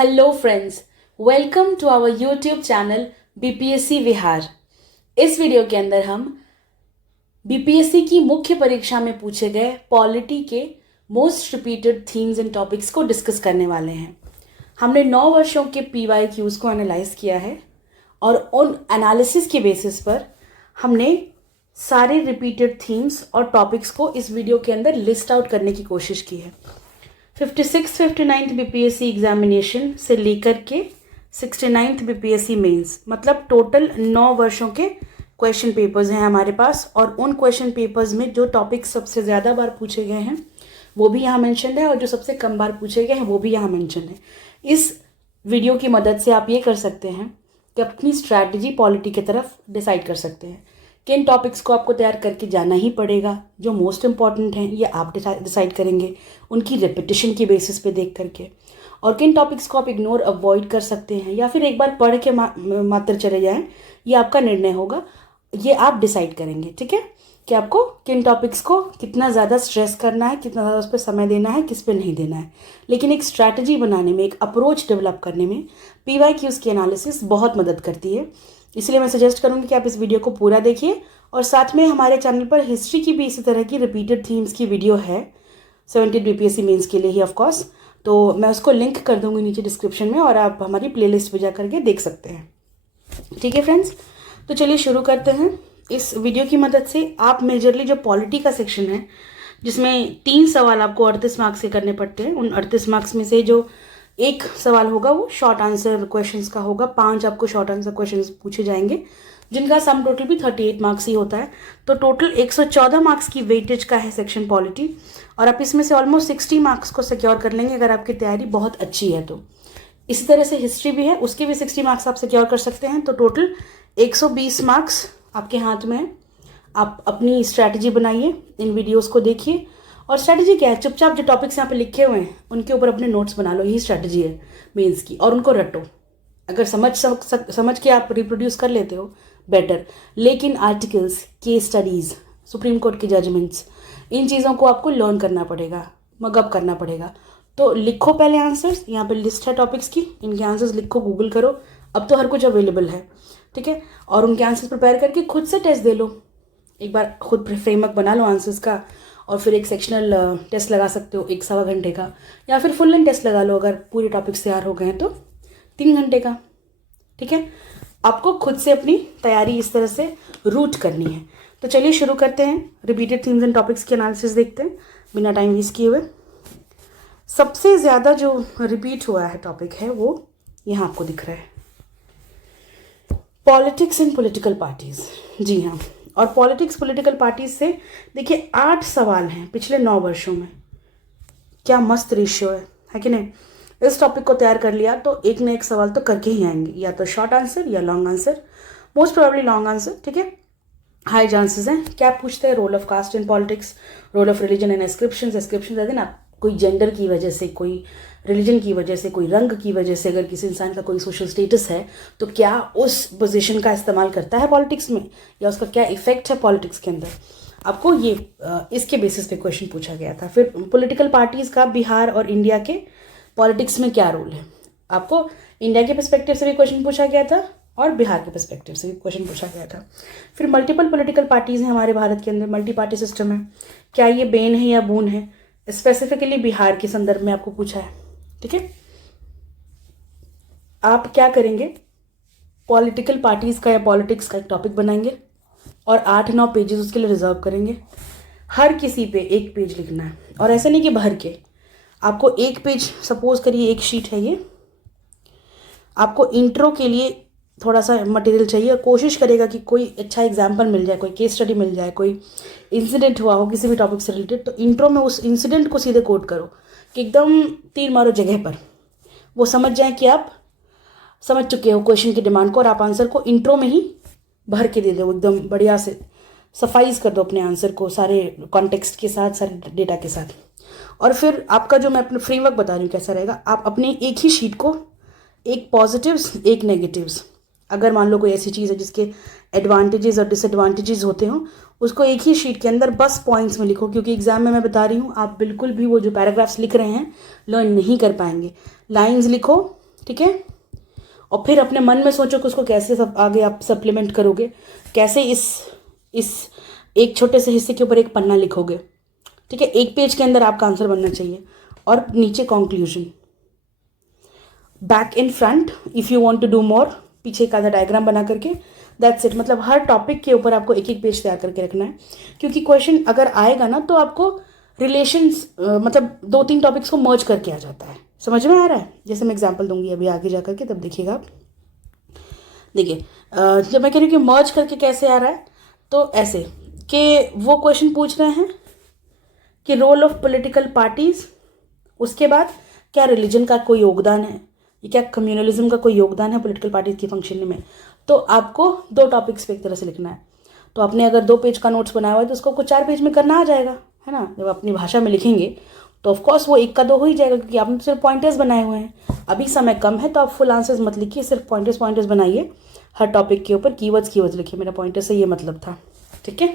Hello friends, welcome to our YouTube channel BPSC Bihar. इस video के अंदर हम बीपीएससी की मुख्य परीक्षा में पूछे गए पॉलिटी के most repeated themes and topics को डिस्कस करने वाले हैं। हमने 9 वर्षों के पीवाईक्यूज को एनालाइज किया है और उन एनालिसिस के बेसिस पर हमने सारे रिपीटेड थीम्स और टॉपिक्स को इस वीडियो के अंदर लिस्ट आउट करने की कोशिश की है। 56-59 बीपीएससी एग्जामिनेशन से लेकर के 69th बीपीएससी मेंस, मतलब टोटल 9 वर्षों के क्वेश्चन पेपर्स हैं हमारे पास। और उन क्वेश्चन पेपर्स में जो टॉपिक सबसे ज़्यादा बार पूछे गए हैं वो भी यहाँ मेंशन है और जो सबसे कम बार पूछे गए हैं वो भी यहाँ मेंशन है। इस वीडियो की मदद से आप ये कर सकते हैं कि अपनी स्ट्रैटेजी पॉलिटी की तरफ डिसाइड कर सकते हैं। किन टॉपिक्स को आपको तैयार करके जाना ही पड़ेगा, जो मोस्ट इम्पॉर्टेंट हैं ये आप डिसाइड करेंगे उनकी रिपीटिशन की बेसिस पे देख करके, और किन टॉपिक्स को आप इग्नोर अवॉइड कर सकते हैं या फिर एक बार पढ़ के मात्र चले जाएं, ये आपका निर्णय होगा। ये आप डिसाइड करेंगे, ठीक है, कि आपको किन टॉपिक्स को कितना ज़्यादा स्ट्रेस करना है, कितना ज़्यादा उस पर समय देना है, किस पे नहीं देना है। लेकिन एक स्ट्रैटेजी बनाने में, एक अप्रोच डेवलप करने में पीवाईक्यूज़ की एनालिसिस बहुत मदद करती है। इसलिए मैं सजेस्ट करूँगी कि आप इस वीडियो को पूरा देखिए। और साथ में हमारे चैनल पर हिस्ट्री की भी इसी तरह की रिपीटेड थीम्स की वीडियो है 70 बीपीएससी मेंस के लिए ही ऑफ कोर्स, तो मैं उसको लिंक कर दूँगी नीचे डिस्क्रिप्शन में और आप हमारी प्लेलिस्ट पे जा करके देख सकते हैं। ठीक है फ्रेंड्स, तो चलिए शुरू करते हैं। इस वीडियो की मदद से आप मेजरली जो पॉलिटी का सेक्शन है जिसमें 3 सवाल आपको 38 मार्क्स के करने पड़ते हैं, उन 38 मार्क्स में से जो एक सवाल होगा वो शॉर्ट आंसर क्वेश्चंस का होगा। 5 आपको शॉर्ट आंसर क्वेश्चंस पूछे जाएंगे जिनका सम टोटल भी 38 मार्क्स ही होता है। तो टोटल 114 मार्क्स की वेटेज का है सेक्शन पॉलिटी, और आप इसमें से ऑलमोस्ट 60 मार्क्स को सिक्योर कर लेंगे अगर आपकी तैयारी बहुत अच्छी है तो। इसी तरह से हिस्ट्री भी है, उसके भी 60 मार्क्स आप सिक्योर कर सकते हैं। तो टोटल 120 मार्क्स आपके हाथ में है। आप अपनी स्ट्रैटेजी बनाइए, इन वीडियोस को देखिए। और स्ट्रैटेजी क्या है, चुपचाप जो टॉपिक्स यहाँ पे लिखे हुए हैं उनके ऊपर अपने नोट्स बना लो, यही स्ट्रैटेजी है मेंस की, और उनको रटो। अगर समझ के आप रिप्रोड्यूस कर लेते हो बेटर, लेकिन articles, case studies, supreme court के जजमेंट्स, इन चीज़ों को आपको लर्न करना पड़ेगा, मगअप करना पड़ेगा। तो लिखो पहले आंसर्स, यहाँ पे लिस्ट है टॉपिक्स की, इनके आंसर्स लिखो, गूगल करो, अब तो हर कुछ अवेलेबल है, ठीक है। और उनके आंसर्स प्रिपेयर करके खुद से टेस्ट दे लो, एक बार खुद फ्रेमवर्क बना लो आंसर्स का, और फिर एक सेक्शनल टेस्ट लगा सकते हो 1-1.25 घंटे का, या फिर फुल लेंथ टेस्ट लगा लो अगर पूरे टॉपिक्स तैयार हो गए हैं तो 3 घंटे का, ठीक है। आपको खुद से अपनी तैयारी इस तरह से रूट करनी है। तो चलिए शुरू करते हैं, रिपीटेड थीम्स एंड टॉपिक्स की एनालिसिस देखते हैं बिना टाइम वेस्ट किए हुए। सबसे ज़्यादा जो रिपीट हुआ है टॉपिक है वो यहाँ आपको दिख रहा है, पॉलिटिक्स एंड पॉलिटिकल पार्टीज। जी हाँ, और पॉलिटिक्स पॉलिटिकल पार्टीज से देखिए 8 सवाल हैं पिछले 9 वर्षों में। क्या मस्त रेशियो है कि नहीं। इस टॉपिक को तैयार कर लिया तो एक न एक सवाल तो करके ही आएंगे, या तो शॉर्ट आंसर या long answer, most probably long answer, ठीक है, हाई चांसेस हैं। क्या पूछते हैं, role of caste in politics, role of religion in ascription ना, कोई जेंडर की वजह से, कोई रिलीजन की वजह से, कोई रंग की वजह से, अगर किसी इंसान का कोई सोशल स्टेटस है तो क्या उस पोजीशन का इस्तेमाल करता है पॉलिटिक्स में, या उसका क्या इफेक्ट है पॉलिटिक्स के अंदर, आपको ये इसके बेसिस पे क्वेश्चन पूछा गया था। फिर पॉलिटिकल पार्टीज़ का बिहार और इंडिया के पॉलिटिक्स में क्या रोल है, आपको इंडिया के पर्सपेक्टिव से भी क्वेश्चन पूछा गया था और बिहार के पर्सपेक्टिव से भी क्वेश्चन पूछा गया था। फिर मल्टीपल पॉलिटिकल पार्टीज़ हैं हमारे भारत के अंदर, मल्टी पार्टी सिस्टम है, क्या ये बेन है या बून है, स्पेसिफिकली बिहार के संदर्भ में आपको पूछा है, ठीक है। आप क्या करेंगे, पॉलिटिकल पार्टीज़ का या पॉलिटिक्स का एक टॉपिक बनाएंगे और 8-9 पेजेस उसके लिए रिजर्व करेंगे। हर किसी पे एक पेज लिखना है, और ऐसा नहीं कि भर के, आपको एक पेज, सपोज करिए एक शीट है ये, आपको इंट्रो के लिए थोड़ा सा मटेरियल चाहिए, और कोशिश करेगा कि कोई अच्छा एग्जाम्पल मिल जाए, कोई केस स्टडी मिल जाए, कोई इंसिडेंट हुआ हो किसी भी टॉपिक से रिलेटेड, तो इंट्रो में उस इंसिडेंट को सीधे कोट करो कि एकदम तीर मारो जगह पर, वो समझ जाए कि आप समझ चुके हो क्वेश्चन की डिमांड को, और आप आंसर को इंट्रो में ही भर के दे दो, एकदम बढ़िया से सफाइज कर दो अपने आंसर को, सारे कॉन्टेक्स्ट के साथ, सारे डेटा के साथ। और फिर आपका जो मैं अपना फ्रेमवर्क बता रही हूँ कैसा रहेगा, आप अपने एक ही शीट को एक पॉजिटिव्स एक नेगेटिव्स, अगर मान लो कोई ऐसी चीज़ है जिसके एडवांटेजेस और डिसएडवांटेजेस होते हों, उसको एक ही शीट के अंदर बस पॉइंट्स में लिखो, क्योंकि एग्जाम में मैं बता रही हूँ आप बिल्कुल भी वो जो पैराग्राफ्स लिख रहे हैं लर्न नहीं कर पाएंगे। लाइंस लिखो, ठीक है। और फिर अपने मन में सोचो कि उसको कैसे सब आगे आप सप्लीमेंट करोगे, कैसे इस एक छोटे से हिस्से के ऊपर एक पन्ना लिखोगे, ठीक है। एक पेज के अंदर आपका आंसर बनना चाहिए और नीचे conclusion, back in front if you want to do more, पीछे का डायग्राम बना करके, दैट्स इट। मतलब हर टॉपिक के ऊपर आपको एक एक पेज तैयार करके रखना है, क्योंकि क्वेश्चन अगर आएगा ना तो आपको रिलेशंस मतलब 2-3 टॉपिक्स को मर्ज करके आ जाता है। समझ में आ रहा है? जैसे मैं एग्जांपल दूंगी अभी आगे जा करके, तब देखिएगा आप। देखिए जब मैं कह रही हूँ कि मर्ज करके कैसे आ रहा है, तो ऐसे कि वो क्वेश्चन पूछ रहे हैं कि रोल ऑफ पॉलिटिकल पार्टीज, उसके बाद क्या रिलीजन का कोई योगदान है, क्या कम्युनलिज्म का कोई योगदान है पॉलिटिकल पार्टीज की फंक्शनिंग में। तो आपको 2 टॉपिक्स पे एक तरह से लिखना है। तो आपने अगर 2 पेज का नोट्स बनाया हुआ है तो उसको 4 पेज में करना आ जाएगा, है ना। जब अपनी भाषा में लिखेंगे तो ऑफकोर्स वो 1 का 2 हो ही जाएगा, क्योंकि आपने सिर्फ पॉइंटर्स बनाए हुए हैं। अभी समय कम है तो आप फुल आंसर्स मत लिखिए, सिर्फ पॉइंटर्स बनाइए हर टॉपिक के ऊपर। कीवर्ड्स लिखिए, मेरा पॉइंटर से ये मतलब था, ठीक है।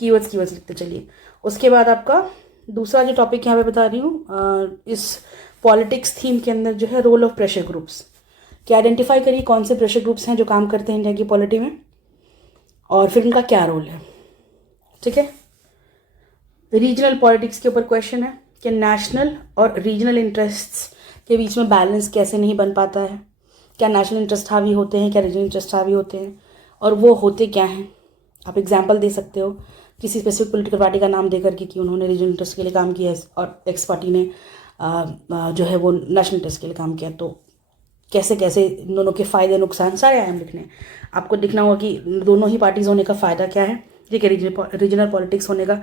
कीवर्ड्स लिखते चलिए। उसके बाद आपका दूसरा जो टॉपिक यहाँ पे बता रही हूँ, इस पॉलिटिक्स थीम के अंदर जो है रोल ऑफ प्रेशर ग्रुप्स, कि आइडेंटिफाई करिए कौन से प्रेशर ग्रुप्स हैं जो काम करते हैं इंडिया की पॉलिटी में और फिर उनका क्या रोल है, ठीक है। रीजनल पॉलिटिक्स के ऊपर क्वेश्चन है कि नेशनल और रीजनल इंटरेस्ट्स के बीच में बैलेंस कैसे नहीं बन पाता है, क्या नेशनल इंटरेस्ट हावी होते हैं, क्या रीजनल इंटरेस्ट हावी होते हैं, और वो होते क्या हैं। आप एग्जाम्पल दे सकते हो किसी स्पेसिफिक पॉलिटिकल पार्टी का नाम देकर के कि उन्होंने रीजनल इंटरेस्ट के लिए काम किया है और एक्स पार्टी ने जो है वो नेशनल इंटरेस्ट के लिए काम किया। तो कैसे कैसे दोनों के फ़ायदे नुकसान सारे आयाम लिखने हैं। आपको दिखना होगा कि दोनों ही पार्टीज होने का फ़ायदा क्या है, ठीक है, रीजनल पॉलिटिक्स होने का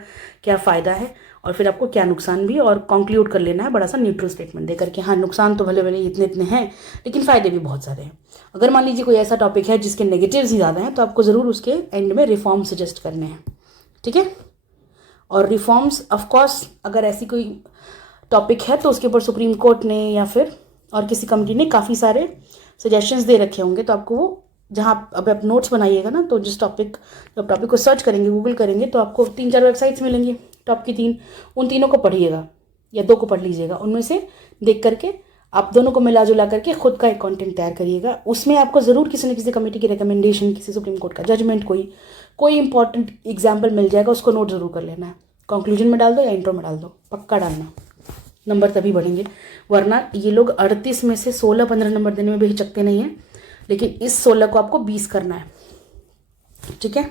क्या फ़ायदा है, और फिर आपको क्या नुकसान भी, और कंक्लूड कर लेना है बड़ा सा न्यूट्रल स्टेटमेंट देकर के। हाँ, नुकसान तो भले भले इतने हैं, लेकिन फ़ायदे भी बहुत सारे हैं। अगर मान लीजिए कोई ऐसा टॉपिक है जिसके नेगेटिव्स ही ज़्यादा हैं, तो आपको ज़रूर उसके एंड में रिफॉर्म सजेस्ट करने हैं, ठीक है। और रिफॉर्म्स ऑफकोर्स अगर ऐसी कोई टॉपिक है तो उसके ऊपर सुप्रीम कोर्ट ने या फिर और किसी कमिटी ने काफ़ी सारे सजेशंस दे रखे होंगे। तो आपको वो जहाँ अब आप नोट्स बनाइएगा ना, तो जब टॉपिक को सर्च करेंगे, गूगल करेंगे, तो आपको 3-4 वेबसाइट्स मिलेंगी टॉप की 3, उन तीनों को पढ़िएगा या 2 को पढ़ लीजिएगा। उनमें से देख करके आप दोनों को मिला जुला करके खुद का एक कंटेंट तैयार करिएगा। उसमें आपको ज़रूर किसी न किसी कमेटी की रिकमेंडेशन, किसी सुप्रीम कोर्ट का जजमेंट, कोई इंपॉर्टेंट एग्जाम्पल मिल जाएगा, उसको नोट ज़रूर कर लेना है। कंक्लूजन में डाल दो या इंट्रो में डाल दो, पक्का डालना, नंबर तभी बढ़ेंगे। वरना ये लोग 38 में से 16-15 नंबर देने में भी हिचकते नहीं हैं, लेकिन इस 16 को आपको 20 करना है, ठीक है।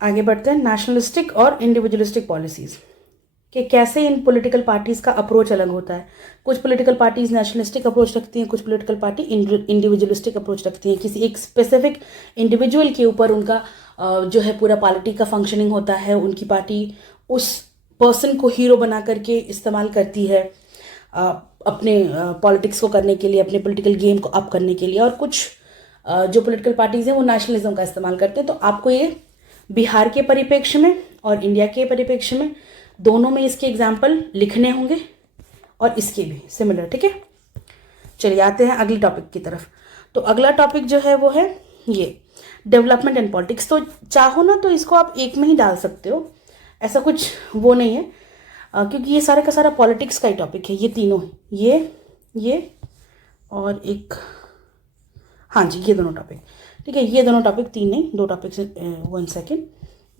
आगे बढ़ते हैं। नेशनलिस्टिक और इंडिविजुअलिस्टिक पॉलिसीज़, कि कैसे इन पॉलिटिकल पार्टीज़ का अप्रोच अलग होता है। कुछ पॉलिटिकल पार्टीज़ नेशनलिस्टिक अप्रोच रखती हैं, कुछ पॉलिटिकल पार्टी इंडिविजुअलिस्टिक अप्रोच रखती हैं। किसी एक स्पेसिफिक इंडिविजुअल के ऊपर उनका जो है पूरा पार्टी का फंक्शनिंग होता है। उनकी पार्टी उस पर्सन को हीरो बना करके इस्तेमाल करती है अपने पॉलिटिक्स को करने के लिए, अपने पॉलिटिकल गेम को अप करने के लिए। और कुछ जो पॉलिटिकल पार्टीज़ हैं वो नेशनलिज्म का इस्तेमाल करते हैं। तो आपको ये बिहार के परिप्रेक्ष्य में और इंडिया के परिप्रेक्ष्य में दोनों में इसके एग्जाम्पल लिखने होंगे, और इसके भी सिमिलर, ठीक है। चलिए आते हैं अगले टॉपिक की तरफ। तो अगला टॉपिक जो है वो है ये डेवलपमेंट एंड पॉलिटिक्स। तो चाहो ना तो इसको आप एक में ही डाल सकते हो, ऐसा कुछ वो नहीं है, क्योंकि ये सारा का सारा पॉलिटिक्स का ही टॉपिक है। ये तीनों, ये और एक, हाँ जी, ये दोनों टॉपिक, ठीक है। ये दोनों टॉपिक, 3 नहीं 2 टॉपिक से 1 सेकेंड,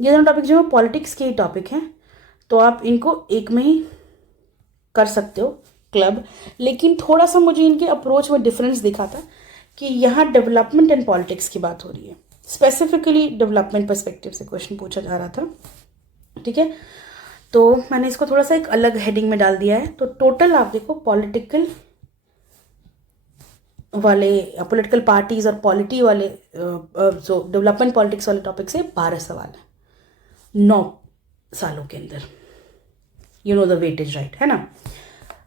ये दोनों टॉपिक जो है पॉलिटिक्स के ही टॉपिक हैं। तो आप इनको एक में ही कर सकते हो क्लब। लेकिन थोड़ा सा मुझे इनके अप्रोच में डिफरेंस दिखा था कि यहाँ डेवलपमेंट एंड पॉलिटिक्स की बात हो रही है, स्पेसिफिकली डेवलपमेंट पर्सपेक्टिव से क्वेश्चन पूछा जा रहा था, ठीक है। तो मैंने इसको थोड़ा सा एक अलग हेडिंग में डाल दिया है। तो टोटल आप देखो पॉलिटिकल पार्टीज और पॉलिटी वाले जो डेवलपमेंट पॉलिटिक्स वाले टॉपिक से 12 सवाल है 9 सालों के अंदर। You know the weightage, right, है ना।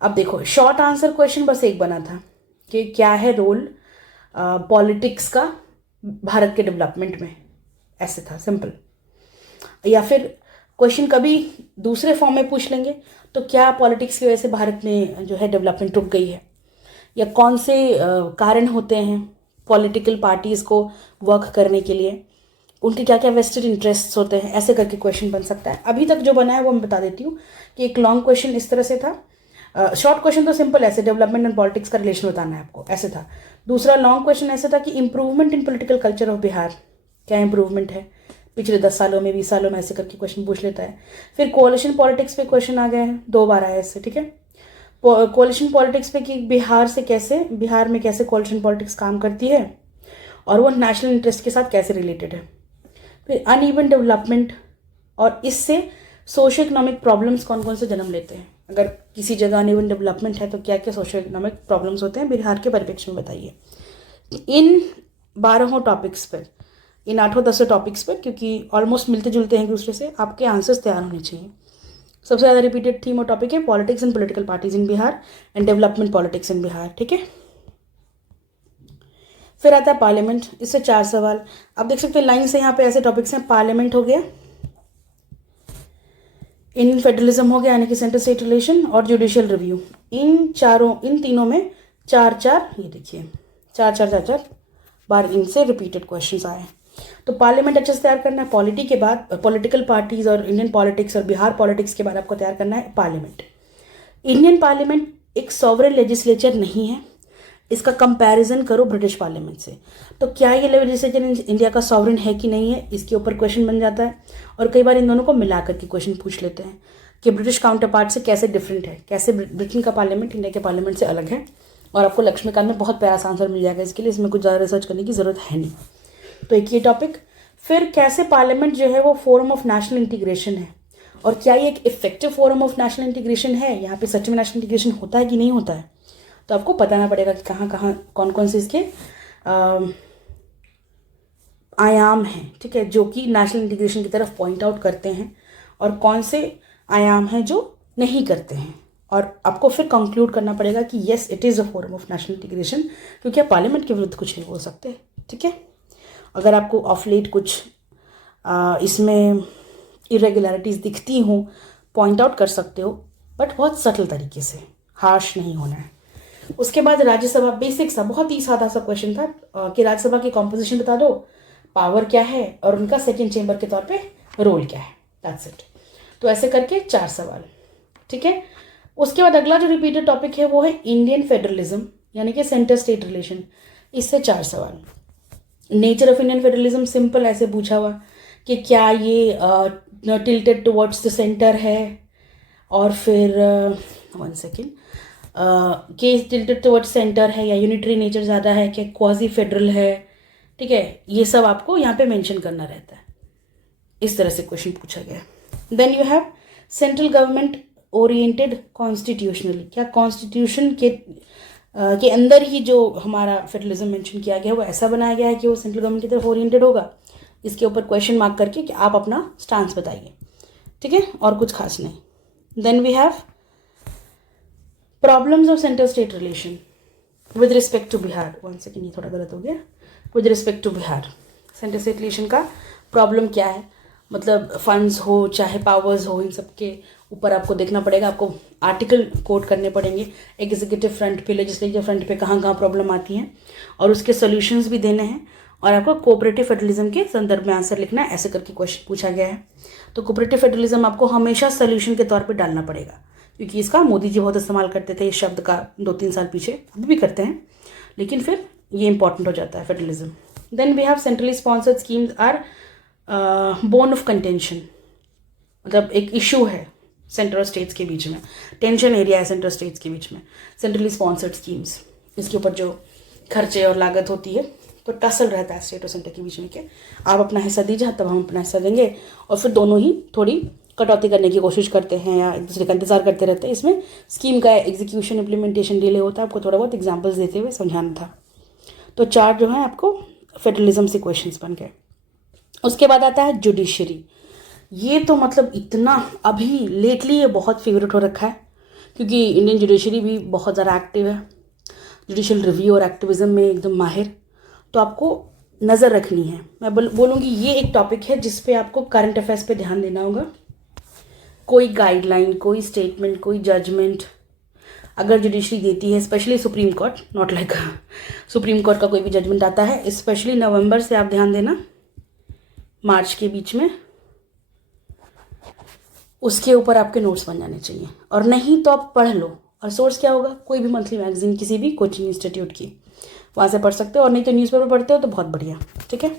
अब देखो शॉर्ट आंसर क्वेश्चन बस एक बना था कि क्या है रोल पॉलिटिक्स का भारत के डेवलपमेंट में, ऐसे था सिंपल। या फिर क्वेश्चन कभी दूसरे फॉर्म में पूछ लेंगे, तो क्या पॉलिटिक्स की वजह से भारत में जो है डेवलपमेंट रुक गई है, या कौन से कारण होते हैं पॉलिटिकल पार्टीज़ को वर्क करने के लिए, उनके क्या क्या वेस्टेड इंटरेस्ट्स होते हैं, ऐसे करके क्वेश्चन बन सकता है। अभी तक जो बना है वो मैं बता देती हूँ कि एक लॉन्ग क्वेश्चन इस तरह से था शॉर्ट क्वेश्चन तो सिंपल ऐसे डेवलपमेंट एंड पॉलिटिक्स का रिलेशन बताना है आपको, ऐसे था। दूसरा लॉन्ग क्वेश्चन ऐसे था कि improvement in political culture of Bihar, क्या इंप्रूवमेंट है पिछले 10 सालों में 20 सालों में, ऐसे करके क्वेश्चन पूछ लेता है। फिर कोalition पॉलिटिक्स पे क्वेश्चन आ गए हैं, 2 बार आया इससे, ठीक है। कोalition पॉलिटिक्स पे कि बिहार में कैसे कोalition पॉलिटिक्स काम करती है और वो नेशनल इंटरेस्ट के साथ कैसे रिलेटेड है। फिर अनइवन डेवलपमेंट और इससे सोशो इकोनॉमिक प्रॉब्लम्स कौन कौन से जन्म लेते हैं, अगर किसी जगह अनइवन डेवलपमेंट है तो क्या क्या सोशो इकोनॉमिक प्रॉब्लम्स होते हैं बिहार के परिप्रेक्ष्य में, बताइए। इन 12 टॉपिक्स पर, इन 8-10 टॉपिक्स पर, क्योंकि ऑलमोस्ट मिलते जुलते हैं एक दूसरे से, आपके आंसर्स तैयार होने चाहिए। सबसे ज़्यादा रिपीटेड थीम और टॉपिक है politics and political parties in Bihar and development politics in Bihar, ठीक है। फिर आता है पार्लियामेंट, इससे 4 सवाल आप देख सकते हैं लाइन से, यहाँ पे ऐसे टॉपिक्स हैं। पार्लियामेंट हो गया, इंडियन फेडरलिज्म हो गया यानी कि सेंटर स्टेट रिलेशन, और जुडिशियल रिव्यू। इन तीनों में 4-4, ये देखिए 4-4 बार इनसे रिपीटेड क्वेश्चंस आए। तो पार्लियामेंट अच्छे से तैयार करना है। पॉलिटी के बाद पॉलिटिकल पार्टीज और इंडियन पॉलिटिक्स और बिहार पॉलिटिक्स के बाद आपको तैयार करना है पार्लियामेंट। इंडियन पार्लियामेंट एक सॉवरेन लेजिस्लेचर नहीं है, इसका कंपैरिजन करो ब्रिटिश पार्लियामेंट से। तो क्या ये लेजिस्लेचर इंडिया का सॉवरेन है कि नहीं है, इसके ऊपर क्वेश्चन बन जाता है। और कई बार इन दोनों को मिला करके क्वेश्चन पूछ लेते हैं कि ब्रिटिश काउंटर पार्ट से कैसे डिफरेंट है, कैसे ब्रिटेन का पार्लियामेंट इंडिया के पार्लियामेंट से अलग है। और आपको लक्ष्मीकांत में बहुत प्यारा सा आंसर मिल जाएगा इसके लिए, इसमें कुछ ज़्यादा रिसर्च करने की ज़रूरत है नहीं। तो एक ये टॉपिक। फिर कैसे पार्लियामेंट जो है वो फोरम ऑफ नेशनल इंटीग्रेशन है, और क्या ये एक effective forum of national integration है, यहाँ पे सच में नेशनल इंटीग्रेशन होता है कि नहीं होता है। तो आपको बताना पड़ेगा कि कहाँ कहाँ कौन कौन से इसके आयाम हैं, ठीक है, जो कि नेशनल इंटीग्रेशन की तरफ पॉइंट आउट करते हैं, और कौन से आयाम हैं जो नहीं करते हैं। और आपको फिर कंक्लूड करना पड़ेगा कि yes it is a forum of national integration, क्योंकि आप पार्लियामेंट के विरुद्ध कुछ नहीं बोल सकते, ठीक है। अगर आपको ऑफ लेट कुछ इसमें इरेगुलरिटीज़ दिखती हों, पॉइंट आउट कर सकते हो, बट बहुत सटल तरीके से, हार्श नहीं होना है। उसके बाद राज्यसभा, बेसिक सा बहुत ही सादा सा क्वेश्चन था कि राज्यसभा की कॉम्पोजिशन बता दो, पावर क्या है और उनका सेकेंड चेंबर के तौर पे रोल क्या है, दैट्स इट। तो ऐसे करके 4 सवाल, ठीक है। उसके बाद अगला जो रिपीटेड टॉपिक है वो है इंडियन फेडरलिज्म यानी कि सेंटर स्टेट रिलेशन, इससे 4 सवाल। Nature of Indian federalism simple ऐसे पूछा हुआ कि क्या ये टिल्टेड टुवर्ड्स द सेंटर है, और फिर 1 सेकेंड, कि टिल्टेड टुवर्ड्स सेंटर है या यूनिटरी नेचर ज़्यादा है, क्या क्वाजी फेडरल है, ठीक है। ये सब आपको यहाँ पे मेंशन करना रहता है, इस तरह से क्वेश्चन पूछा गया। Then you have central government oriented constitutionally, क्या कॉन्स्टिट्यूशन के अंदर ही जो हमारा फेडरलिज्म मेंशन किया गया है वो ऐसा बनाया गया है कि वो सेंट्रल गवर्नमेंट की तरफ ओरिएंटेड होगा। इसके ऊपर क्वेश्चन मार्क करके कि आप अपना स्टांस बताइए, ठीक है, और कुछ खास नहीं। Then we have problems of centre state relation with respect to Bihar. 1 second, ये थोड़ा गलत हो गया। With respect to Bihar centre state relation का प्रॉब्लम क्या है, मतलब फंड्स हो चाहे पावर्स हो, इन सब के ऊपर आपको देखना पड़ेगा, आपको आर्टिकल कोट करने पड़ेंगे एग्जीक्यूटिव फ्रंट पे, लेजिस्लेटिव फ्रंट पे कहाँ कहाँ प्रॉब्लम आती हैं, और उसके सोल्यूशंस भी देने हैं। और आपको कोऑपरेटिव फेडरलिज्म के संदर्भ में आंसर लिखना है, ऐसे करके क्वेश्चन पूछा गया है। तो कोऑपरेटिव फेडरलिज्म आपको हमेशा सोल्यूशन के तौर पर डालना पड़ेगा, क्योंकि इसका मोदी जी बहुत इस्तेमाल करते थे इस शब्द का 2-3 साल पीछे, अभी भी करते हैं, लेकिन फिर ये इंपॉर्टेंट हो जाता है federalism. Then we have centrally sponsored schemes are bone of contention, मतलब एक इशू है सेंटर और स्टेट्स के बीच में, टेंशन एरिया है सेंटर स्टेट्स के बीच में, सेंट्रली स्पॉन्सर्ड स्कीम्स, इसके ऊपर जो खर्चे और लागत होती है, तो टसल रहता है स्टेट और सेंटर के बीच में कि आप अपना हिस्सा दीजिए तब हम अपना हिस्सा देंगे, और फिर दोनों ही थोड़ी कटौती करने की कोशिश करते हैं या एक दूसरे का इंतजार करते रहते हैं। इसमें स्कीम का एग्जीक्यूशन इम्प्लीमेंटेशन डिले होता है, आपको थोड़ा बहुत एग्जाम्पल्स देते हुए समझाना था। तो 4 जो है आपको फेडरलिज्म से क्वेश्चंस बन गए। उसके बाद आता है जुडिशरी। ये तो मतलब इतना अभी लेटली ये बहुत फेवरेट हो रखा है, क्योंकि इंडियन जुडिशरी भी बहुत ज़्यादा एक्टिव है, जुडिशियल रिव्यू और एक्टिविज्म में एकदम माहिर। तो आपको नज़र रखनी है, मैं बोलूँगी ये एक टॉपिक है जिस पे आपको करंट अफेयर्स पे ध्यान देना होगा। कोई गाइडलाइन, कोई स्टेटमेंट, कोई जजमेंट अगर जुडिशरी देती है, specially supreme court, not like supreme court का कोई भी जजमेंट आता है, स्पेशली नवंबर से आप ध्यान देना, मार्च के बीच में, उसके ऊपर आपके नोट्स बन जाने चाहिए। और नहीं तो आप पढ़ लो और सोर्स क्या होगा, कोई भी मंथली मैगजीन किसी भी कोचिंग इंस्टीट्यूट की, वहाँ से पढ़ सकते हो, और नहीं तो न्यूज़पेपर पढ़ते हो तो बहुत बढ़िया। ठीक है,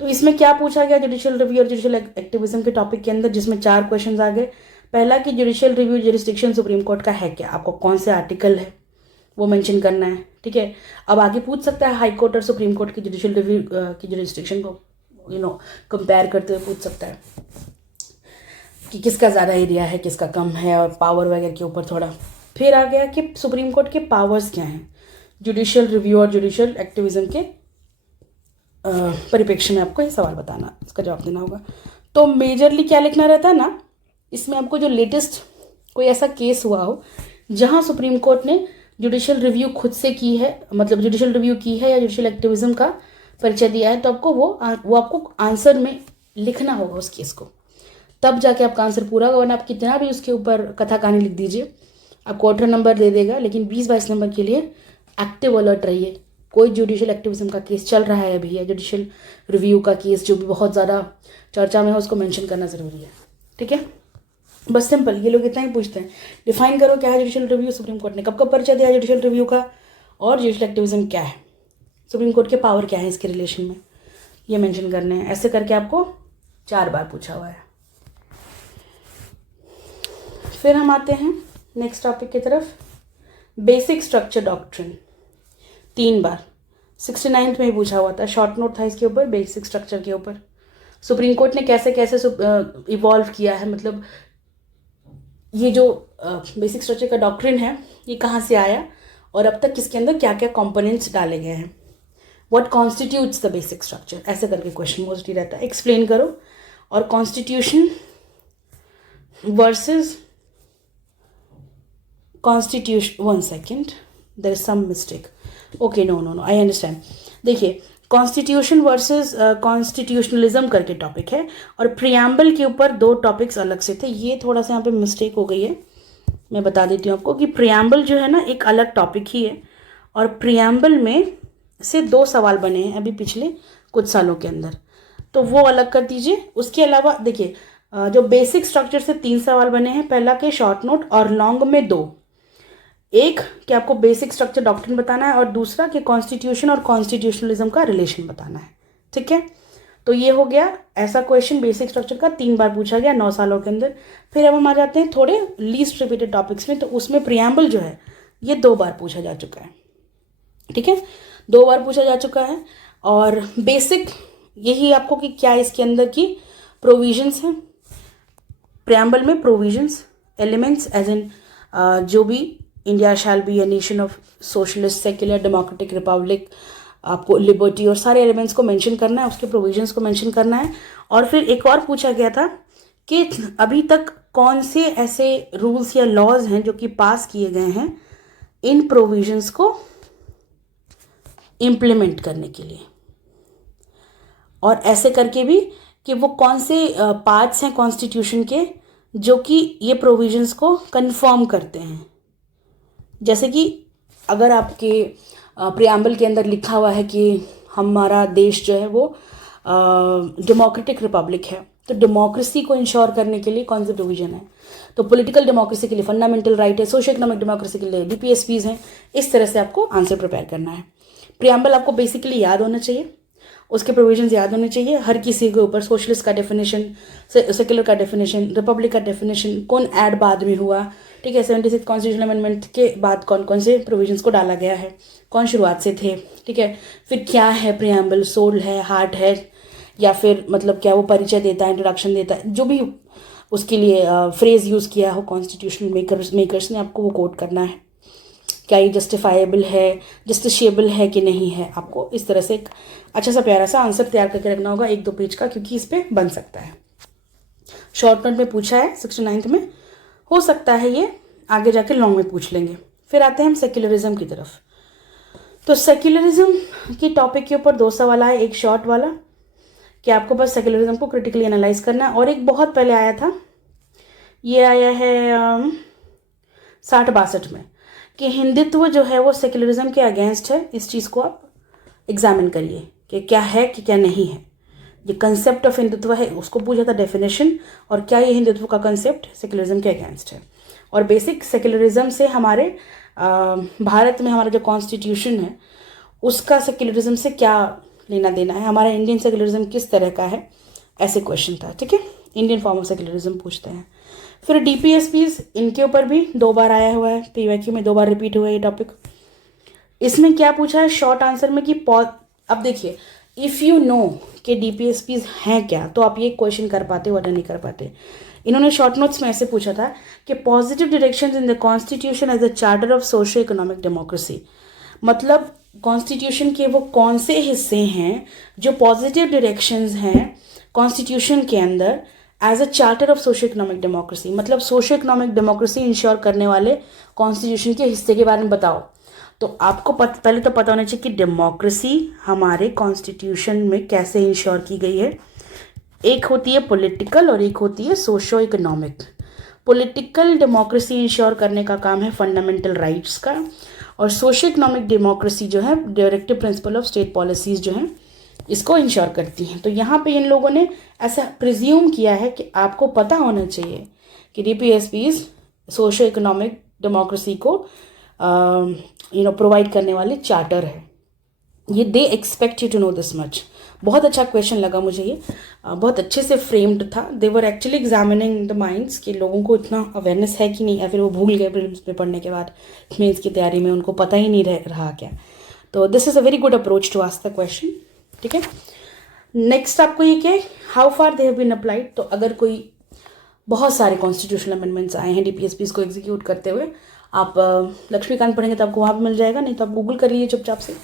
तो इसमें क्या पूछा गया जुडिशियल रिव्यू और जुडिशियल एक्टिविज्म के टॉपिक के अंदर, जिसमें 4 क्वेश्चन आ गए। पहला कि judicial review jurisdiction supreme court का है क्या, आपको कौन से आर्टिकल है वो मेंशन करना है। ठीक है, अब आगे पूछ सकता है हाई कोर्ट और सुप्रीम कोर्ट की जुडिशियल रिव्यू की जुरिस्डिक्शन को कंपेयर करते हुए पूछ सकता है कि किसका ज़्यादा एरिया है, किसका कम है, और पावर वगैरह के ऊपर थोड़ा। फिर आ गया कि सुप्रीम कोर्ट के पावर्स क्या हैं जुडिशियल रिव्यू और जुडिशियल एक्टिविज्म के परिप्रेक्ष्य में, आपको ये सवाल बताना, इसका जवाब देना होगा। तो मेजरली क्या लिखना रहता है ना, इसमें आपको जो लेटेस्ट कोई ऐसा केस हुआ हो जहां सुप्रीम कोर्ट ने जुडिशियल रिव्यू खुद से की है, मतलब जुडिशियल रिव्यू की है या जुडिशियल एक्टिविज्म का परिचय दिया है, तो आपको वो आपको आंसर में लिखना होगा उस केस को, तब जाके आपका आंसर पूरा होगा। वरना आप कितना भी उसके ऊपर कथा कहानी लिख दीजिए, आपको ऑर्डर नंबर दे देगा, लेकिन 20-22 नंबर के लिए एक्टिव अलर्ट रहिए। कोई जुडिशियल एक्टिविज्म का केस चल रहा है अभी, या जुडिशियल रिव्यू का केस जो भी बहुत ज़्यादा चर्चा में है, उसको मेंशन करना ज़रूरी है। ठीक है, बस सिंपल, ये लोग इतना ही पूछते हैं, डिफाइन करो क्या है जुडिशियल रिव्यू, सुप्रीम कोर्ट ने कब कब परिचय दिया जुडिशियल रिव्यू का, और जुडिशियल एक्टिविज्म क्या है, सुप्रीम कोर्ट के पावर क्या है इसके रिलेशन में, ये मेंशन करने हैं। ऐसे करके आपको 4 बार पूछा हुआ है। फिर हम आते हैं नेक्स्ट टॉपिक की तरफ, बेसिक स्ट्रक्चर डॉक्ट्रिन, 3 बार 69th में ही पूछा हुआ था, शॉर्ट नोट था इसके ऊपर, बेसिक स्ट्रक्चर के ऊपर सुप्रीम कोर्ट ने कैसे कैसे इवॉल्व किया है, मतलब ये जो बेसिक स्ट्रक्चर का डॉक्ट्रिन है ये कहाँ से आया और अब तक किसके अंदर क्या क्या कंपोनेंट्स डाले गए हैं, what constitutes the basic structure, ऐसे करके क्वेश्चन मोस्टली रहता है। एक्सप्लेन करो, और constitution versus constitution, 1 second, there is some mistake, okay no I understand. देखिए, कॉन्स्टिट्यूशन वर्सेस कॉन्स्टिट्यूशनलिज्म करके टॉपिक है, और प्रियम्बल के ऊपर 2 टॉपिक्स अलग से थे। ये थोड़ा सा यहाँ पे मिस्टेक हो गई है, मैं बता देती हूँ आपको कि प्रियम्बल जो है ना एक अलग टॉपिक ही है, और प्रियम्बल में से 2 सवाल बने हैं अभी पिछले कुछ सालों के अंदर, तो वो अलग कर दीजिए। उसके अलावा देखिए, जो बेसिक स्ट्रक्चर से 3 सवाल बने हैं, पहला के शॉर्ट नोट और लॉन्ग में 2, एक कि आपको बेसिक स्ट्रक्चर डॉक्ट्रिन बताना है, और दूसरा कि कॉन्स्टिट्यूशन और कॉन्स्टिट्यूशनलिज्म का रिलेशन बताना है। ठीक है, तो ये हो गया ऐसा क्वेश्चन बेसिक स्ट्रक्चर का, 3 बार पूछा गया 9 सालों के अंदर। फिर अब हम आ जाते हैं थोड़े लीस्ट रिपीटेड टॉपिक्स में, तो उसमें प्रियम्बल जो है ये 2 बार पूछा जा चुका है। ठीक है, 2 बार पूछा जा चुका है, और बेसिक यही आपको कि क्या इसके अंदर की प्रोविजंस हैं, प्रियम्बल में प्रोविजंस एलिमेंट्स एज इन जो भी India shall be a nation of socialist secular democratic Republic, आपको लिबर्टी और सारे एलिमेंट्स को मेंशन करना है, उसके प्रोविजंस को मेंशन करना है। और फिर एक और पूछा गया था कि अभी तक कौन से ऐसे रूल्स या लॉज हैं जो कि पास किए गए हैं इन प्रोविजंस को इम्प्लीमेंट करने के लिए, और ऐसे करके भी कि वो कौन से पार्ट्स हैं कॉन्स्टिट्यूशन के जो कि ये प्रोविजंस को कंफर्म करते हैं। जैसे कि अगर आपके प्रियम्बल के अंदर लिखा हुआ है कि हमारा देश जो है वो डेमोक्रेटिक रिपब्लिक है, तो डेमोक्रेसी को इंश्योर करने के लिए कौन से प्रोविजन है, तो पॉलिटिकल डेमोक्रेसी के लिए फंडामेंटल राइट है, सोशो इकोनॉमिक डेमोक्रेसी के लिए DPSPs हैं। इस तरह से आपको आंसर प्रिपेयर करना है। प्रियम्बल आपको बेसिकली याद होना चाहिए, उसके प्रोविजंस याद होने चाहिए, हर किसी के ऊपर सोशलिस्ट का डेफिनेशन, सेक्युलर का डेफिनेशन, रिपब्लिक का डेफिनेशन, कौन ऐड बाद में हुआ, ठीक है, 76 कॉन्स्टिट्यूशनल अमेंडमेंट के बाद कौन कौन से प्रोविजंस को डाला गया है, कौन शुरुआत से थे। ठीक है, फिर क्या है प्रियम्बल, सोल है, हार्ट है, या फिर मतलब क्या वो परिचय देता है, इंट्रोडक्शन देता है, जो भी उसके लिए फ्रेज यूज़ किया हो कॉन्स्टिट्यूशनल मेकर्स ने, आपको वो कोट करना है। क्या ये जस्टिफाइबल है, जस्टिशिएबल है कि नहीं है, आपको इस तरह से एक अच्छा सा प्यारा सा आंसर तैयार करके रखना होगा 1-2 पेज का, क्योंकि इस पर बन सकता है। शॉर्ट नोट में पूछा है 69th में, हो सकता है ये आगे जाके लॉन्ग में पूछ लेंगे। फिर आते हैं हम सेक्युलरिज्म की तरफ। तो सेक्युलरिज्म की टॉपिक के ऊपर 2 सवाल आए, एक शॉर्ट वाला कि आपको बस सेक्युलरिज्म को क्रिटिकली एनालाइज करना है, और एक बहुत पहले आया था, ये आया है 60-62 में, कि हिंदुत्व जो है वो सेक्युलरिज्म के अगेंस्ट है। इस चीज़ को आप एग्जामिन करिए कि क्या है कि क्या नहीं है। ये कंसेप्ट ऑफ हिंदुत्व है, उसको पूछा था डेफिनेशन, और क्या ये हिंदुत्व का कंसेप्ट सेक्युलरिज्म के अगेंस्ट है। और बेसिक सेक्युलरिज्म से हमारे भारत में हमारा जो कॉन्स्टिट्यूशन है उसका सेक्युलरिज्म से क्या लेना देना है, हमारा इंडियन सेक्युलरिज्म किस तरह का है, ऐसे क्वेश्चन था। ठीक है, इंडियन फॉर्म ऑफ सेक्युलरिज्म पूछते हैं। फिर डीपीएसपीज, इनके ऊपर भी 2 बार आया हुआ है, पीवाईक्यू में 2 बार रिपीट हुआ है ये टॉपिक। इसमें क्या पूछा है शॉर्ट आंसर में कि अब देखिए, इफ़ यू नो कि डीपीएसपीज हैं क्या तो आप ये क्वेश्चन कर पाते हो, नहीं कर पाते। इन्होंने शॉर्ट नोट्स में ऐसे पूछा था कि positive directions in the constitution as a charter of socio economic democracy, मतलब कॉन्स्टिट्यूशन के वो कौन से हिस्से हैं जो पॉजिटिव डायरेक्शंस हैं कॉन्स्टिट्यूशन के अंदर as a charter of socio economic democracy, मतलब सोशियो इकोनॉमिक डेमोक्रेसी इंश्योर करने वाले कॉन्स्टिट्यूशन के हिस्से के बारे में बताओ। तो आपको पहले तो पता होना चाहिए कि डेमोक्रेसी हमारे कॉन्स्टिट्यूशन में कैसे इंश्योर की गई है। एक होती है पॉलिटिकल और एक होती है socio economic. Political democracy ensure करने का काम है फंडामेंटल राइट्स का, और सोशो इकोनॉमिक डेमोक्रेसी जो है directive principle of state policies जो हैं इसको इंश्योर करती हैं। तो यहाँ पे इन लोगों ने ऐसा प्रिज्यूम किया है कि आपको पता होना चाहिए कि डीपीएसपीज सोशो इकोनॉमिक डेमोक्रेसी को प्रोवाइड करने वाले चार्टर है। ये they expect you to know this much. बहुत अच्छा क्वेश्चन लगा मुझे ये, बहुत अच्छे से फ्रेम्ड था। They were actually examining the minds कि लोगों को इतना अवेयरनेस है कि नहीं, या फिर वो भूल गए प्रीलिम्स में पढ़ने के बाद, मेंस की तैयारी में उनको पता ही नहीं रहा क्या। तो this is a very good approach to ask the question. ठीक है, नेक्स्ट आपको ये क्या, how far they have been applied. तो अगर कोई बहुत सारे कॉन्स्टिट्यूशनल अमेंडमेंट्स आए हैं डीपीएसपीज को एग्जीक्यूट करते हुए, आप लक्ष्मीकांत पढ़ेंगे तो आपको वहाँ भी मिल जाएगा, नहीं तो आप गूगल कर लीजिए चुपचाप से,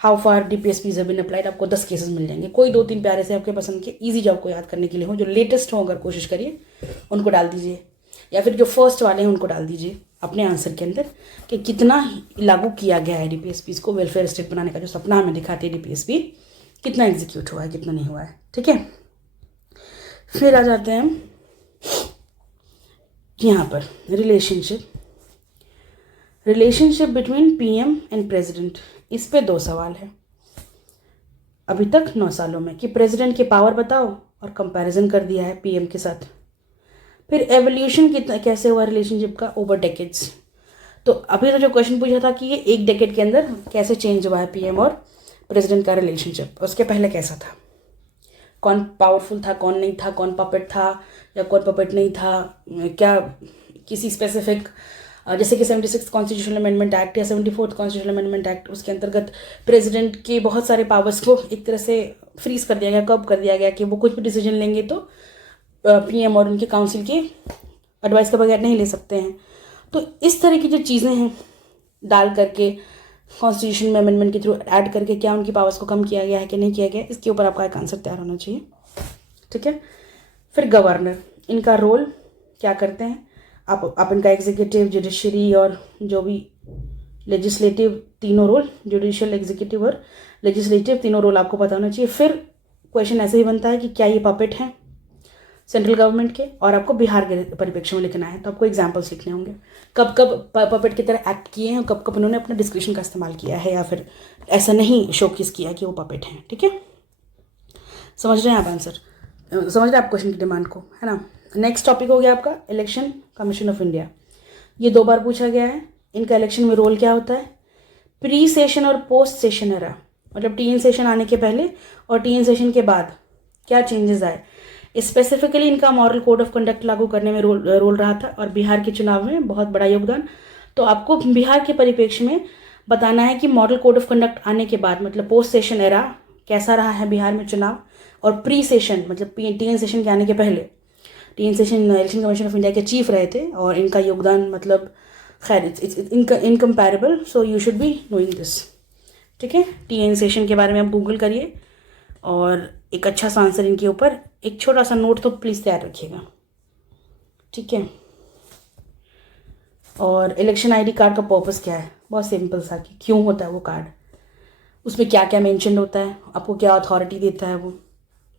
how far DPSPs have been applied, आपको 10 केसेस मिल जाएंगे। कोई 2-3 प्यारे से आपके पसंद के ईजी जॉब को याद करने के लिए हो, जो लेटेस्ट हो, अगर कोशिश करिए उनको डाल दीजिए, या फिर जो फर्स्ट वाले हैं उनको डाल दीजिए अपने आंसर के अंदर कि कितना लागू किया गया है डीपीएसपीज को, वेलफेयर स्टेट बनाने का जो सपना हमें दिखाती है डीपीएसपी, कितना एग्जीक्यूट हुआ है, कितना नहीं हुआ है। ठीक है, फिर आ जाते हैं हम यहाँ पर relationship between PM and president. इस पे 2 सवाल है अभी तक 9 सालों में, कि प्रेसिडेंट के पावर बताओ, और कंपैरिजन कर दिया है पीएम के साथ। फिर एवोल्यूशन कितना कैसे हुआ रिलेशनशिप का ओवर डेकेड्स। तो अभी तो जो क्वेश्चन पूछा था कि ये 1 डेकेड के अंदर कैसे चेंज हुआ है पीएम और प्रेसिडेंट का रिलेशनशिप, उसके पहले कैसा था, कौन पावरफुल था, कौन नहीं था, कौन पपेट था या कौन पपेट नहीं था, क्या किसी स्पेसिफिक, जैसे कि 76 कॉन्स्टिट्यूशनल अमेंडमेंट एक्ट या 74 कॉन्स्टिट्यूशनल अमेंडमेंट एक्ट, उसके अंतर्गत प्रेसिडेंट के बहुत सारे पावर्स को एक तरह से फ्रीज कर दिया गया, कब कर दिया गया कि वो कुछ भी डिसीजन लेंगे तो पीएम और उनके काउंसिल के एडवाइस के बगैर नहीं ले सकते हैं। तो इस तरह की जो चीज़ें हैं डाल करके कॉन्स्टिट्यूशन में अमेंडमेंट के थ्रू ऐड करके क्या उनकी पावर्स को कम किया गया है कि नहीं किया गया, इसके ऊपर आपका एक आंसर तैयार होना चाहिए। ठीक है, फिर गवर्नर, इनका रोल क्या करते हैं, आप इनका एग्जीक्यूटिव, जुडिशरी और जो भी लेजिस्लेटिव, तीनों रोल, जुडिशियल, एग्जीक्यूटिव और लेजिस्लेटिव, तीनों रोल आपको पता होना चाहिए। फिर क्वेश्चन ऐसे ही बनता है कि क्या ये पपेट हैं सेंट्रल गवर्नमेंट के, और आपको बिहार के परिप्रेक्ष्य में लिखना है, तो आपको एग्जाम्पल्स लिखने होंगे, कब कब पपेट की तरह एक्ट किए हैं, कब कब उन्होंने अपना डिस्क्रिप्शन का इस्तेमाल किया है, या फिर ऐसा नहीं शोकेस किया कि वो पपेट हैं। ठीक है, समझ रहे हैं आप आंसर, समझ रहे हैं आप क्वेश्चन की डिमांड को, है ना। नेक्स्ट टॉपिक हो गया आपका इलेक्शन कमीशन ऑफ इंडिया। ये 2 बार पूछा गया है। इनका इलेक्शन में रोल क्या होता है, प्री सेशन और पोस्ट सेशन एरा, मतलब टीएन सेशन आने के पहले और टीएन सेशन के बाद क्या चेंजेस आए। स्पेसिफिकली इनका मॉरल कोड ऑफ कंडक्ट लागू करने में रोल रहा था, और बिहार के चुनाव में बहुत बड़ा योगदान। तो आपको बिहार के परिप्रेक्ष्य में बताना है कि मॉरल कोड ऑफ कंडक्ट आने के बाद, मतलब पोस्ट सेशन एरा कैसा रहा है बिहार में चुनाव, और प्री सेशन मतलब टीएन सेशन के आने के पहले, TN Seshan election commission of India के चीफ रहे थे, और इनका योगदान मतलब खैर it's incomparable, so you should be knowing this. ठीक है, टीएन सेशन के बारे में आप गूगल करिए, और एक अच्छा सा आंसर इनके ऊपर, एक छोटा सा नोट तो प्लीज़ तैयार रखिएगा। ठीक है, और इलेक्शन आईडी कार्ड का पर्पस क्या है, बहुत सिंपल सा, कि क्यों होता है वो कार्ड, उसमें क्या क्या मेंशन होता है, आपको क्या अथॉरिटी देता है वो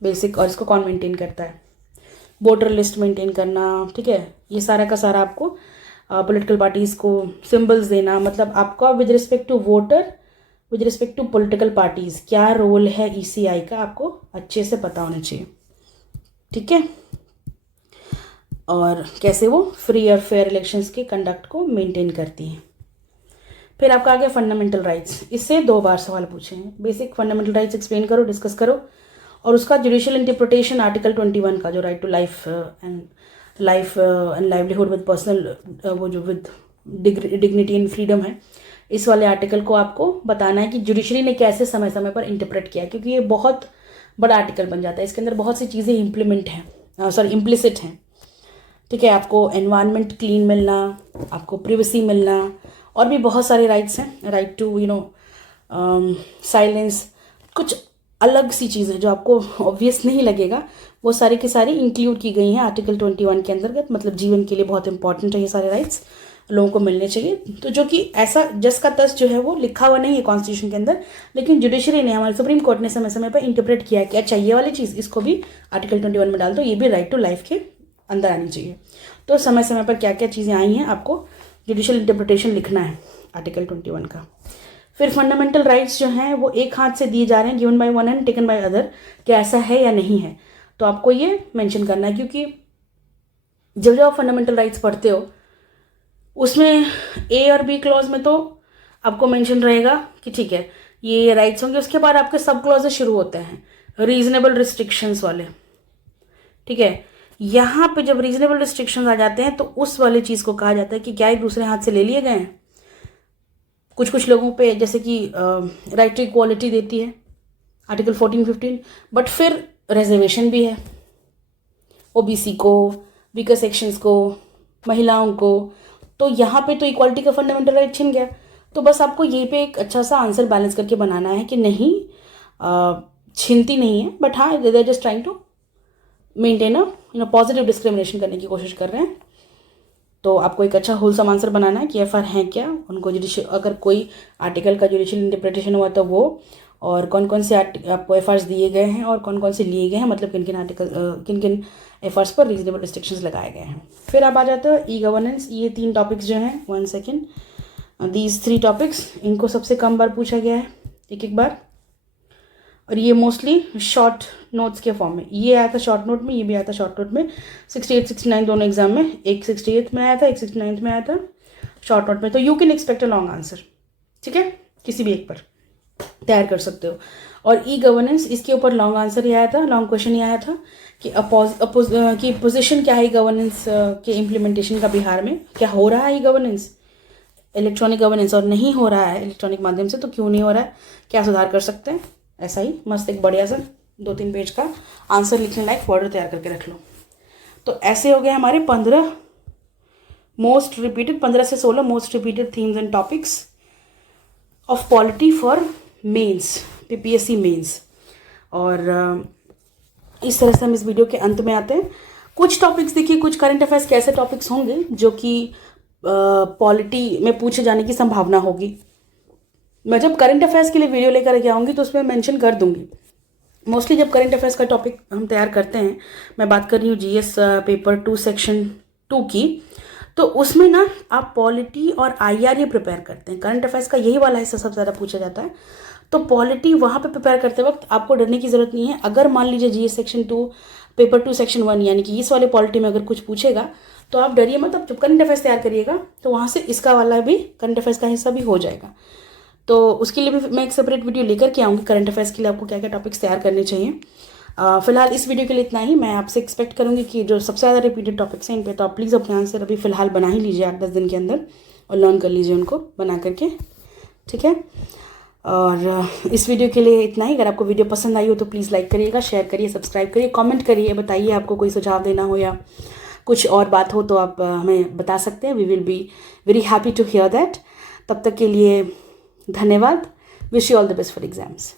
बेसिक, और इसको कौन मेंटेन करता है, वोटर लिस्ट मेंटेन करना। ठीक है, ये सारा का सारा आपको पॉलिटिकल पार्टीज़ को सिंबल्स देना, मतलब आपका with respect to voter, with respect to political parties क्या रोल है ईसीआई का, आपको अच्छे से पता होना चाहिए। ठीक है, और कैसे वो फ्री और फेयर इलेक्शंस के कंडक्ट को मेंटेन करती हैं। फिर आपका आ गया फंडामेंटल राइट्स। इससे 2 बार सवाल पूछे हैं। बेसिक फंडामेंटल राइट्स एक्सप्लेन करो, डिस्कस करो, और उसका जुडिशियल इंटरप्रिटेशन आर्टिकल 21 का जो right to life and livelihood with personal वो जो विद डिग्निटी एंड फ्रीडम है, इस वाले आर्टिकल को आपको बताना है कि जुडिशरी ने कैसे समय समय पर इंटरप्रेट किया, क्योंकि ये बहुत बड़ा आर्टिकल बन जाता है। इसके अंदर बहुत सी चीज़ें इम्प्लिसिट हैं। ठीक है, आपको एनवायरनमेंट क्लीन मिलना, आपको प्रिवेसी मिलना, और भी बहुत सारे राइट्स हैं। राइट टू साइलेंस, कुछ अलग सी चीज़ें जो आपको ऑब्वियस नहीं लगेगा, वो सारी की सारी इंक्लूड की गई हैं आर्टिकल 21 के अंतर्गत। मतलब जीवन के लिए बहुत इंपॉर्टेंट है ये सारे राइट्स, लोगों को मिलने चाहिए। तो जो कि ऐसा जस का तस जो है वो लिखा हुआ नहीं है कॉन्स्टिट्यूशन के अंदर, लेकिन जुडिशरी ने, हमारे सुप्रीम कोर्ट ने समय समय पर इंटरप्रेट किया कि अच्छा ये वाली चीज़ इसको भी आर्टिकल 21 में डाल दो, ये भी राइट टू लाइफ के अंदर आनी चाहिए। तो समय समय पर क्या क्या चीज़ें आई हैं आपको जुडिशियल इंटरप्रिटेशन लिखना है आर्टिकल 21 का। फिर फंडामेंटल राइट्स जो हैं वो एक हाथ से दिए जा रहे हैं, given by one and taken by other, क्या ऐसा है या नहीं है, तो आपको ये मेंशन करना है। क्योंकि जब आप फंडामेंटल राइट्स पढ़ते हो उसमें ए और बी क्लॉज में तो आपको मेंशन रहेगा कि ठीक है ये राइट्स होंगे, उसके बाद आपके सब क्लॉजेस शुरू होते हैं रीजनेबल रिस्ट्रिक्शंस वाले। ठीक है, यहाँ पे जब रीजनेबल रिस्ट्रिक्शंस आ जाते हैं तो उस वाले चीज़ को कहा जाता है कि क्या एक दूसरे हाथ से ले लिए गए हैं। कुछ लोगों पे जैसे कि राइट टू इक्वालिटी देती है आर्टिकल 14-15, बट फिर रिजर्वेशन भी है ओबीसी को, वीकर सेक्शंस को, महिलाओं को। तो यहाँ पे तो इक्वालिटी का फंडामेंटल राइट छिन गया। तो बस आपको ये पे एक अच्छा सा आंसर बैलेंस करके बनाना है कि नहीं छीनती नहीं है, बट हाँ they are just trying to maintain positive discrimination करने की कोशिश कर रहे हैं। तो आपको एक अच्छा होलसम आंसर बनाना है कि एफ आर हैं क्या, उनको जुडिशियल, अगर कोई आर्टिकल का जुडिशियल इंटरप्रिटेशन हुआ तो वो, और कौन कौन से आपको एफ आर्स दिए गए हैं और कौन कौन से लिए गए हैं, मतलब किन किन आर्टिकल किन किन एफ आर्स पर रीजनेबल रिस्ट्रिक्शंस लगाए गए हैं। फिर आप आ जाते हो ई गवर्नेंस। ये 3 टॉपिक्स जो हैं, 1 सेकेंड, दीज 3 टॉपिक्स, इनको सबसे कम बार पूछा गया है, एक बार, और ये मोस्टली शॉर्ट नोट्स के फॉर्म में। ये आया था शॉर्ट नोट में, ये भी आया था शॉर्ट नोट में 68-69 दोनों एग्जाम में। एक 68 में आया था, एक 69 में आया था शॉर्ट नोट में। तो you can expect a long answer. ठीक है, किसी भी एक पर तैयार कर सकते हो। और ई गवर्नेंस, इसके ऊपर लॉन्ग आंसर ही आया था, लॉन्ग क्वेश्चन ही आया था कि पोजीशन क्या है ई गवर्नेंस के इम्प्लीमेंटेशन का बिहार में, क्या हो रहा है ई गवर्नेंस इलेक्ट्रॉनिक गवर्नेंस, और नहीं हो रहा है इलेक्ट्रॉनिक माध्यम से तो क्यों नहीं हो रहा है, क्या सुधार कर सकते हैं। ऐसा ही मस्त एक बढ़िया सा 2-3 पेज का आंसर लिखने लायक फॉर्डर तैयार करके रख लो। तो ऐसे हो गए हमारे 15 मोस्ट रिपीटेड, 15 से 16 most repeated themes and topics of polity for mains, PPSC mains. और इस तरह से हम इस वीडियो के अंत में आते हैं। कुछ टॉपिक्स देखिए, कुछ करंट अफेयर्स के ऐसे टॉपिक्स होंगे जो कि पॉलिटी में पूछे जाने की संभावना होगी। मैं जब करंट अफेयर्स के लिए वीडियो लेकर के आऊँगी तो उसमें मेंशन कर दूंगी। मोस्टली जब करंट अफेयर्स का टॉपिक हम तैयार करते हैं, मैं बात कर रही हूँ जीएस पेपर 2 सेक्शन 2 की, तो उसमें ना आप पॉलिटी और आईआर ये प्रिपेयर करते हैं। करंट अफेयर्स का यही वाला हिस्सा सबसे ज़्यादा पूछा जाता है। तो पॉलिटी वहाँ पे प्रिपेयर करते वक्त आपको डरने की ज़रूरत नहीं है। अगर मान लीजिए जीएस सेक्शन 2 पेपर 2 सेक्शन 1 यानी कि इस वाले पॉलिटी में अगर कुछ पूछेगा तो आप डरिए मत। अब जब करंट अफेयर्स तैयार करिएगा तो वहाँ से इसका वाला भी करंट अफेयर्स का हिस्सा भी हो जाएगा। तो उसके लिए भी मैं एक सेपरेट वीडियो लेकर के आऊँगी करंट अफेयर्स के लिए आपको क्या क्या टॉपिक्स तैयार करने चाहिए। फिलहाल इस वीडियो के लिए इतना ही। मैं आपसे एक्सपेक्ट करूँगी कि जो सबसे ज़्यादा रिपीटेड टॉपिक्स हैं इन पे तो आप प्लीज़ अपने आंसर अभी फ़िलहाल बना ही लीजिए 8-10 दिन के अंदर और लर्न कर लीजिए उनको बना करके। ठीक है, और इस वीडियो के लिए इतना ही। अगर आपको वीडियो पसंद आई हो तो प्लीज़ लाइक करिएगा, शेयर करिए, सब्सक्राइब करिए, कमेंट करिए, बताइए आपको कोई सुझाव देना हो या कुछ और बात हो तो आप हमें बता सकते हैं। We will be very happy to hear that. तब तक के लिए धन्यवाद। Wish you all the best for exams.